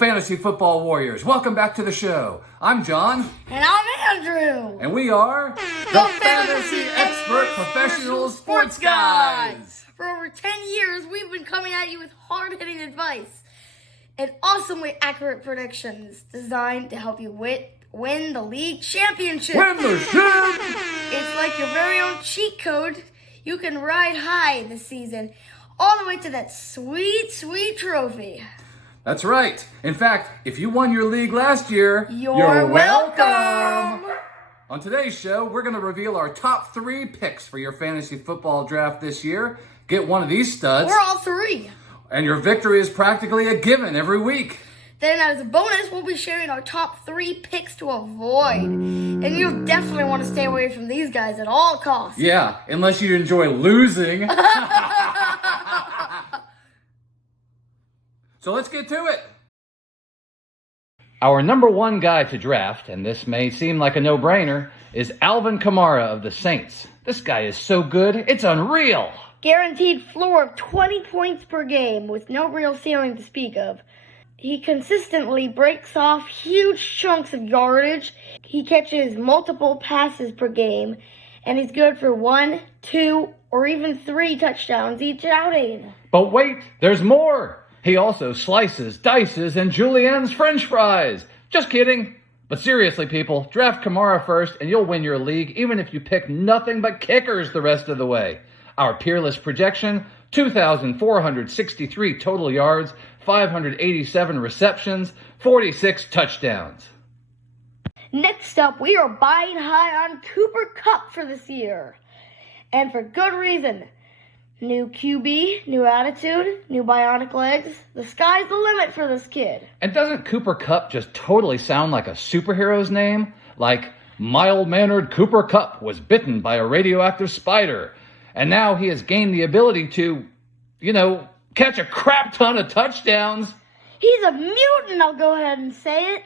Fantasy Football Warriors. Welcome back to the show. I'm John. And I'm Andrew. And we are the Fantasy Expert Professional Sports Guys. For over 10 years, we've been coming at you with hard-hitting advice and awesomely accurate predictions designed to help you win the league championship. Win the ship! It's like your very own cheat code. You can ride high this season all the way to that sweet, sweet trophy. That's right. In fact, if you won your league last year, you're welcome. On today's show, we're going to reveal our top 3 picks for your fantasy football draft this year. Get one of these studs. Or all 3. And your victory is practically a given every week. Then as a bonus, we'll be sharing our top 3 picks to avoid. And you'll definitely want to stay away from these guys at all costs. Yeah, unless you enjoy losing. So let's get to it. Our number 1 guy to draft, and this may seem like a no-brainer, is Alvin Kamara of the Saints. This guy is so good, it's unreal. Guaranteed floor of 20 points per game with no real ceiling to speak of. He consistently breaks off huge chunks of yardage. He catches multiple passes per game, and he's good for 1, 2, or even 3 touchdowns each outing. But wait, there's more. He also slices, dices, and juliennes French fries. Just kidding. But seriously, people, draft Kamara first, and you'll win your league, even if you pick nothing but kickers the rest of the way. Our peerless projection, 2,463 total yards, 587 receptions, 46 touchdowns. Next up, we are buying high on Cooper Kupp for this year. And for good reason. New QB, new attitude, new bionic legs. The sky's the limit for this kid. And doesn't Cooper Kupp just totally sound like a superhero's name? Like, mild-mannered Cooper Kupp was bitten by a radioactive spider. And now he has gained the ability to, catch a crap ton of touchdowns. He's a mutant, I'll go ahead and say it.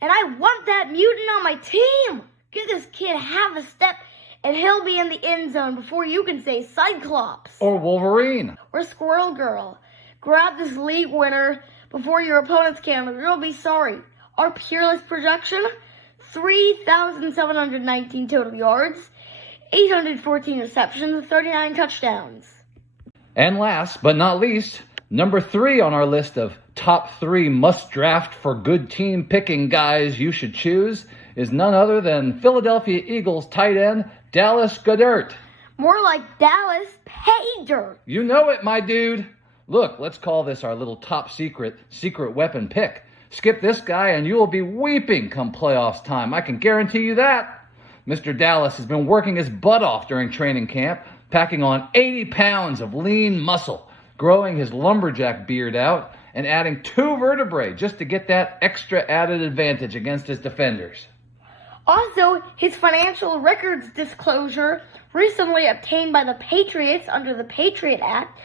And I want that mutant on my team. Give this kid half a step, and he'll be in the end zone before you can say Cyclops. Or Wolverine. Or Squirrel Girl. Grab this league winner before your opponents can, or you'll be sorry. Our peerless projection, 3,719 total yards, 814 receptions, 39 touchdowns. And last but not least, number 3 on our list of top 3 must-draft for good team picking guys you should choose is none other than Philadelphia Eagles tight end Dallas Goedert. More like Dallas Pay Dirt. You know it, my dude. Look, let's call this our little top secret weapon pick. Skip this guy and you will be weeping come playoffs time. I can guarantee you that. Mr. Dallas has been working his butt off during training camp, packing on 80 pounds of lean muscle, growing his lumberjack beard out, and adding 2 vertebrae just to get that extra added advantage against his defenders. Also, his financial records disclosure, recently obtained by the Patriots under the Patriot Act,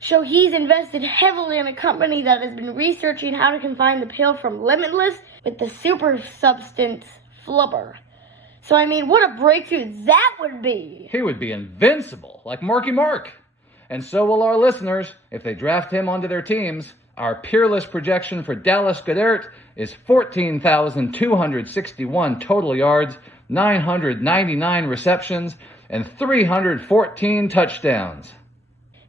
show he's invested heavily in a company that has been researching how to combine the pill from Limitless with the super substance Flubber. So, what a breakthrough that would be. He would be invincible, like Marky Mark. And so will our listeners if they draft him onto their teams. Our peerless projection for Dallas Goedert is 14,261 total yards, 999 receptions, and 314 touchdowns.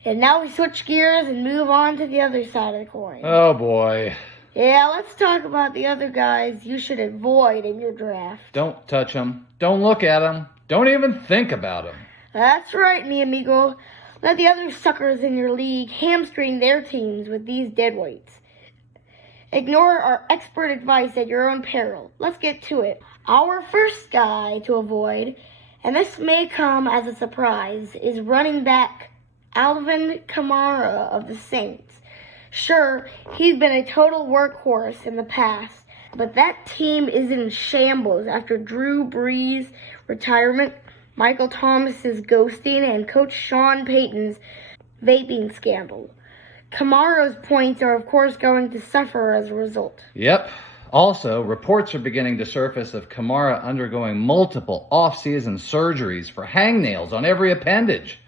And now we switch gears and move on to the other side of the coin. Oh boy. Yeah, let's talk about the other guys you should avoid in your draft. Don't touch them. Don't look at them. Don't even think about them. That's right, mi amigo. Let the other suckers in your league hamstring their teams with these deadweights. Ignore our expert advice at your own peril. Let's get to it. Our first guy to avoid, and this may come as a surprise, is running back Alvin Kamara of the Saints. Sure, he's been a total workhorse in the past, but that team is in shambles after Drew Brees' retirement, Michael Thomas's ghosting, and Coach Sean Payton's vaping scandal. Kamara's points are, of course, going to suffer as a result. Yep. Also, reports are beginning to surface of Kamara undergoing multiple off-season surgeries for hangnails on every appendage.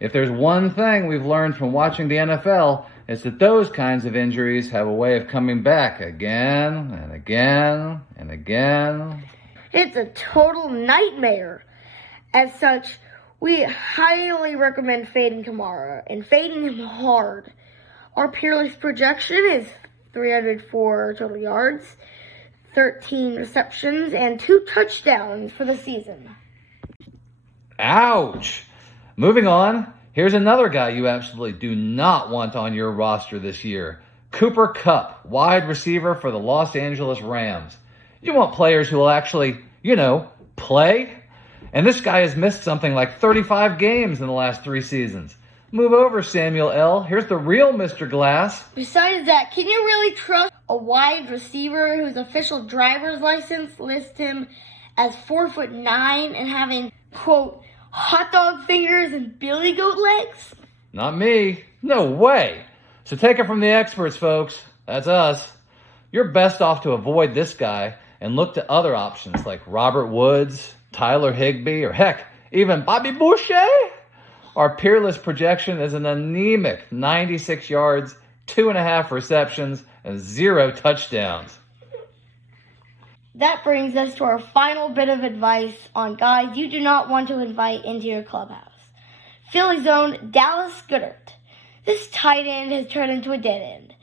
If there's one thing we've learned from watching the NFL, It's that those kinds of injuries have a way of coming back again and again and again. It's a total nightmare. As such, we highly recommend fading Kamara and fading him hard. Our peerless projection is 304 total yards, 13 receptions, and 2 touchdowns for the season. Ouch! Moving on, here's another guy you absolutely do not want on your roster this year. Cooper Kupp, wide receiver for the Los Angeles Rams. You want players who will actually, play? And this guy has missed something like 35 games in the last 3 seasons. Move over, Samuel L. Here's the real Mr. Glass. Besides that, can you really trust a wide receiver whose official driver's license lists him as 4'9" and having, quote, hot dog fingers and billy goat legs? Not me. No way. So take it from the experts, folks. That's us. You're best off to avoid this guy and look to other options like Robert Woods, Tyler Higbee, or heck, even Bobby Boucher. Our peerless projection is an anemic 96 yards, 2.5 receptions, and 0 touchdowns. That brings us to our final bit of advice on guys you do not want to invite into your clubhouse. Philly's own Dallas Goedert. This tight end has turned into a dead end.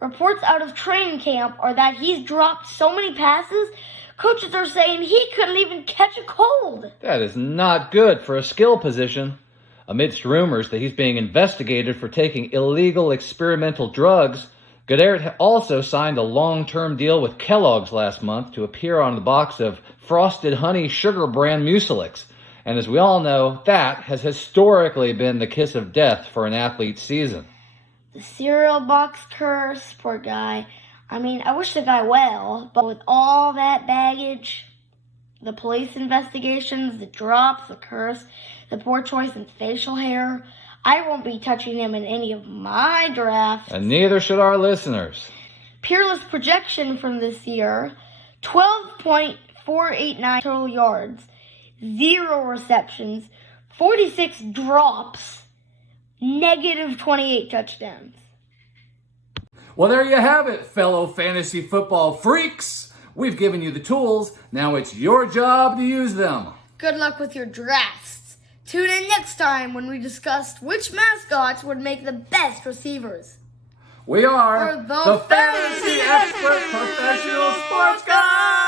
Reports out of training camp are that he's dropped so many passes, coaches are saying he couldn't even catch a cold. That is not good for a skill position. Amidst rumors that he's being investigated for taking illegal experimental drugs, Goedert also signed a long-term deal with Kellogg's last month to appear on the box of Frosted Honey Sugar brand Mucilix. And as we all know, that has historically been the kiss of death for an athlete's season. The cereal box curse, poor guy. I wish the guy well, but with all that baggage, the police investigations, the drops, the curse, the poor choice in facial hair, I won't be touching him in any of my drafts. And neither should our listeners. Peerless projection from this year, 12.489 total yards, 0 receptions, 46 drops, negative 28 touchdowns. Well, there you have it, fellow fantasy football freaks. We've given you the tools. Now it's your job to use them. Good luck with your drafts. Tune in next time when we discuss which mascots would make the best receivers. We are the Fantasy Expert Professional Sports Guys!